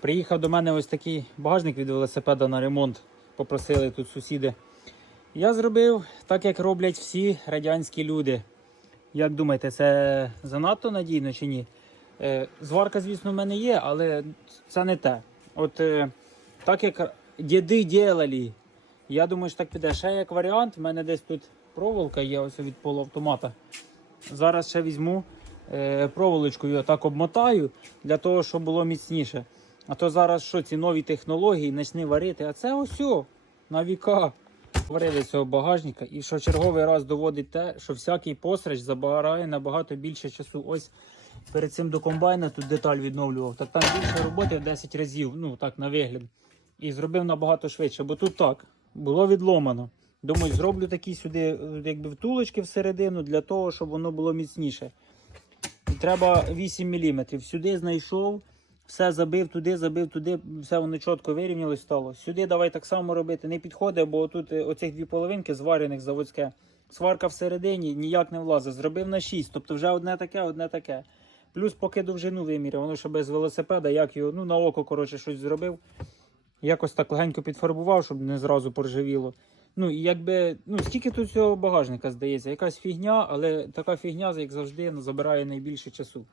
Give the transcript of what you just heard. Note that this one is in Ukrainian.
Приїхав до мене ось такий багажник від велосипеда на ремонт. Попросили тут сусіди. Я зробив так, як роблять всі радянські люди. Як думаєте, це занадто надійно чи ні? Е, зварка, звісно, в мене є, але це не те. От е, так як діди ділали, я думаю, що так піде. Ще як варіант, в мене десь тут проволока є ось від полуавтомата. Зараз ще візьму е, проволочкою, так обмотаю для того, щоб було міцніше. А то зараз що ці нові технології почни варити, а це ось на віка. Варили цього багажника, і що черговий раз доводить те, що всякий посрач забирає набагато більше часу. Ось перед цим до комбайна тут деталь відновлював, так там більше роботи в 10 разів, ну так на вигляд. І зробив набагато швидше, бо тут так було відломано. Думаю, зроблю такі сюди, якби втулочки всередину для того, щоб воно було міцніше. І треба 8 мм. Сюди знайшов, все забив туди, забив туди, все воно чітко вирівнялось стало. Сюди давай так само робити. Не підходить, бо тут е, оцих дві половинки зварених заводське. Сварка всередині ніяк не влазить. Зробив на 6, тобто вже одне таке, одне таке. Плюс поки довжину виміряв, воно ще без велосипеда, як його, ну на око, коротше, щось зробив. Якось так легенько підфарбував, щоб не зразу поржавіло. Ну якби, ну скільки тут цього багажника здається, якась фігня, але така фігня, як завжди, забирає найбільше часу.